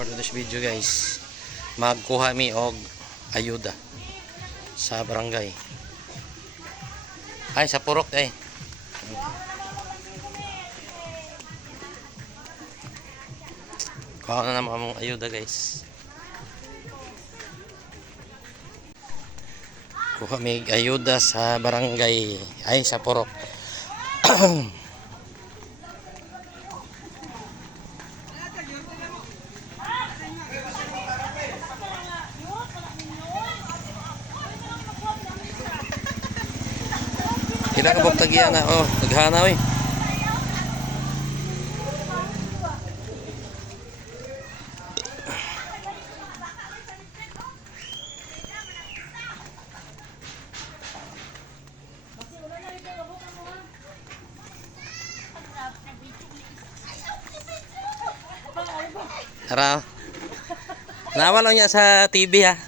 for today's video guys, magkuha mi og ayuda sa barangay ay sa purok ay kuha na naman mong ayuda guys. Kuha mi ayuda sa barangay ay sa purok. Kila ka bugtagyan na oh, naghana oy. Tara. Nawala lang niya sa TV ha.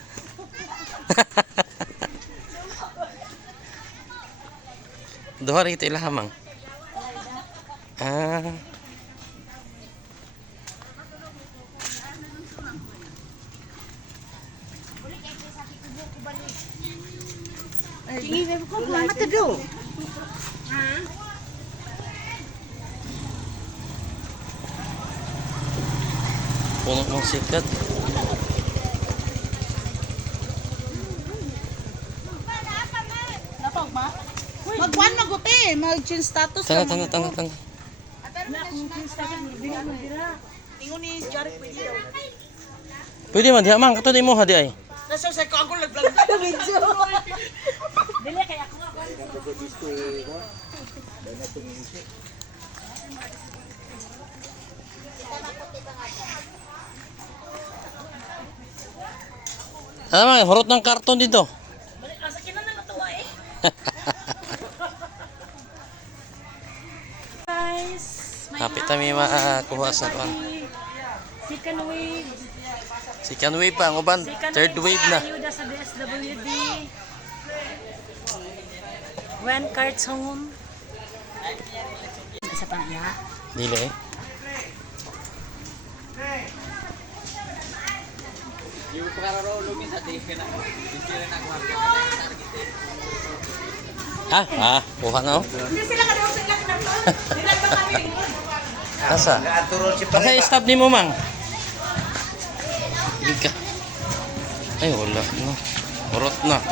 Duha rin ito ilahamang. Ah. Tingin ko kung matado. Ha? Puno mong sikat. Magwan magupi, mag-change status Tanga. Tingon ni Jarek pwede daw. Pwede man diha mang kato di mo hadi ay. Nasa sa ko ako naglag video. Dili kay ako. Ano man, hurot ng karton dito. Balik sa kinan na natuwa eh. Guys, Kapit kami makakuha sa kon. second wave. Second wave pa, ang uban, third wave na. Ayuda sa DSWD. When cards home. Isa pa na. Dili. Kuha na oh. Hindi sila ka daw sa ilang na to. Dinagba kami. Asa? Asa stop ni mo mang? Gid ka. Ay wala no. Urot na.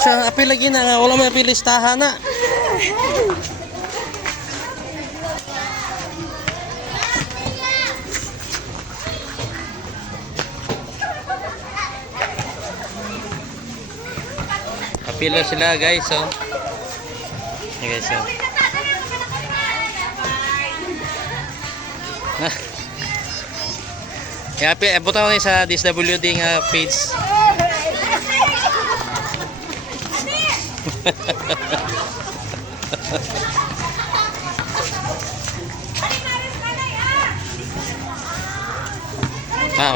Sa apil lagi na nga, wala may apil listahan na. Apil na sila guys oh. Hey, guys oh. Kaya buta ko na sa DSWD nga page.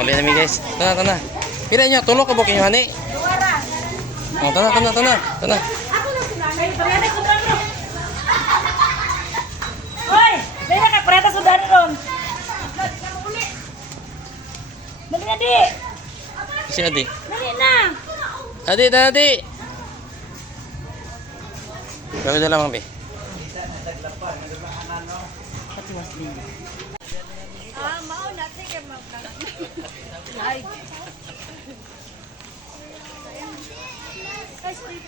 Uli namin guys. Tana. Pila nyo, tulog ka bukin nyo, hani? Oh, tana. Ako na sila. Ay, ko dano. Hoy, dili ka preta sa dano ron. Dali na di. Si Adi. Dali na. Adi. Gawin na lang, be. Mao na sige mo ka. Ay. Guys, please.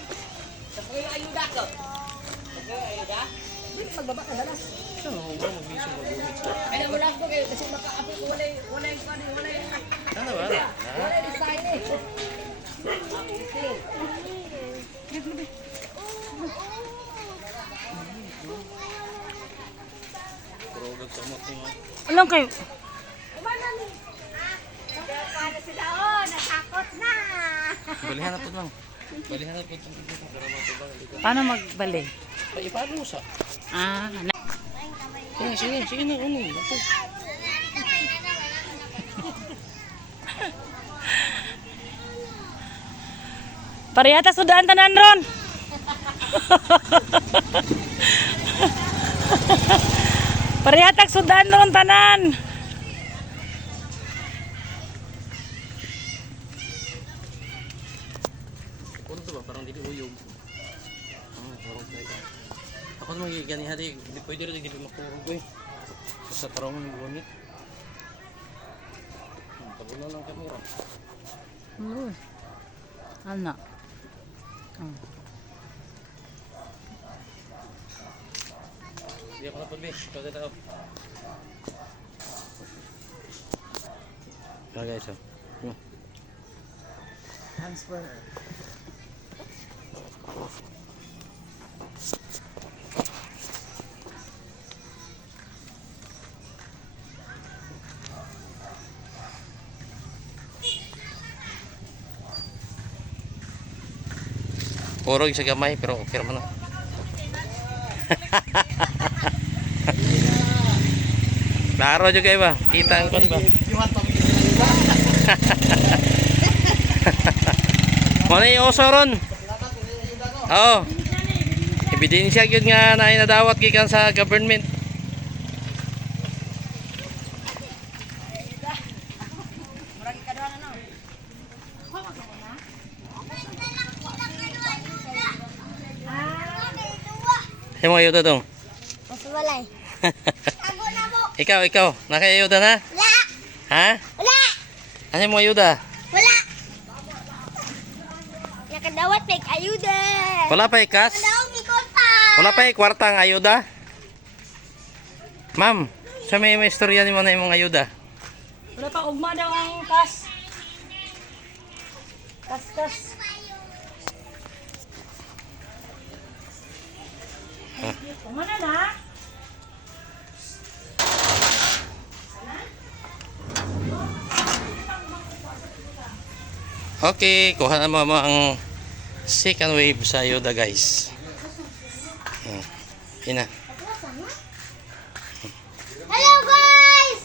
Ayuda ko. Ayuda? Magbaba ka dalas. Ay na wala ko kay kasi maka-api ko wala. Ano ba? Wala design eh. Alam kayo. Paano sila? Oh, natakot na. Balihan na po lang. Paano magbali? Paano sa? Sige na. Sige na. Ano? Parehata sudaan tanan ron. Parehatag sudaan ron tanan. Ano to ba? Parang dili uyog. Parang tayo. Ako naman gigani hati. Hindi pwede rin dili makurog ko eh. Basta tarong mo yung bunit. Tabunan lang kamera. Ano? Hindi ako napagbi. Ikaw sa tao. Guys, oh. Transfer. Kurog sa gamay pero okay naman. Klaro juga ba? Kita ang kon ba? Mana yung oso ron? Oo. Ebidensya yun nga na inadawat gikan sa government. Ay mo ayuda dong. Mas walay. Ako na mo. Ikaw, naka-ayuda na? Wala. Ha? Wala. Ano mo ayuda? Wala. Nakadawat may ayuda. Wala pa ikas? Nakadawat may konta. Wala pa kwarta ang ayuda? Ma'am, sa may istorya ni mo na imong ayuda? Wala pa ugma daw ang kas. Kas. Kumana na? Okay, kuha na mo ang second wave sa ayuda guys. Ina. Hello guys.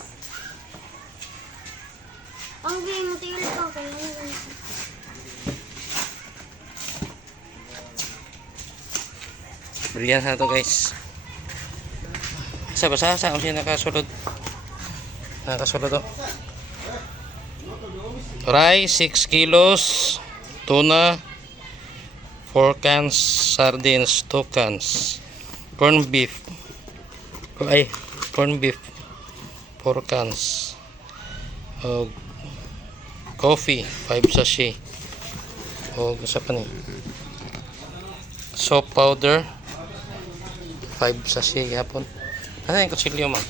Ang game mo tayo ko kaya. Brilliant na to guys. Basa ang siya nakasulod. Nakasulod to. Rice 6 kilos, tuna 4 cans, sardines 2 cans, corned beef 4 cans, coffee 5 sachet, isa pa ni soap powder 5 sachet yapon. Ano yung kutsilyo man?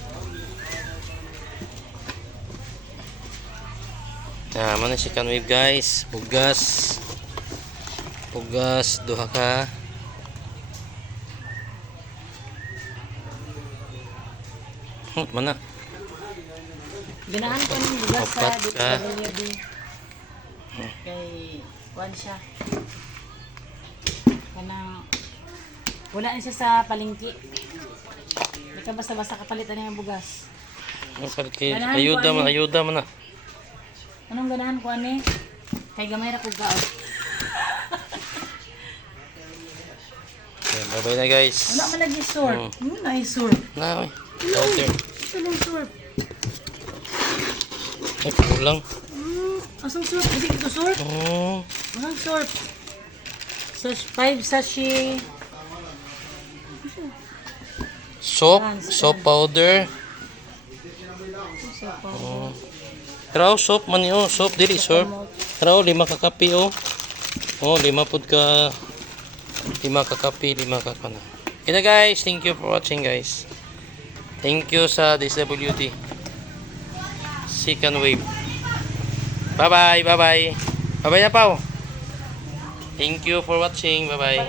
Mana second wave guys, ugas duha ka mana Ganahan ko ng bugas sa Opat ka. DWD. Kay kuan siya. Kanang wala na siya sa palengke. Hindi ka basta-basta kapalitan niya yung bugas. ayuda man na. Anong ganahan ko ani? Kay gamay ra kog gaot. Bye bye na guys. Wala man lagi sort. Na ay sort. Na oy. Outer. Ito lang sort. Ay kulang. Asang sort? Hindi ito sort. Walang sort. So 5 sachet. Soap powder. Raw soap man yo, soap dili soap. Raw 5 ka kape oh. 5 pud ka 5 ka kape, 5 ka kana. Ina guys, thank you for watching guys. Thank you sa DSWD. Second wave. Bye bye. Bye bye na Pao. Thank you for watching. Bye bye.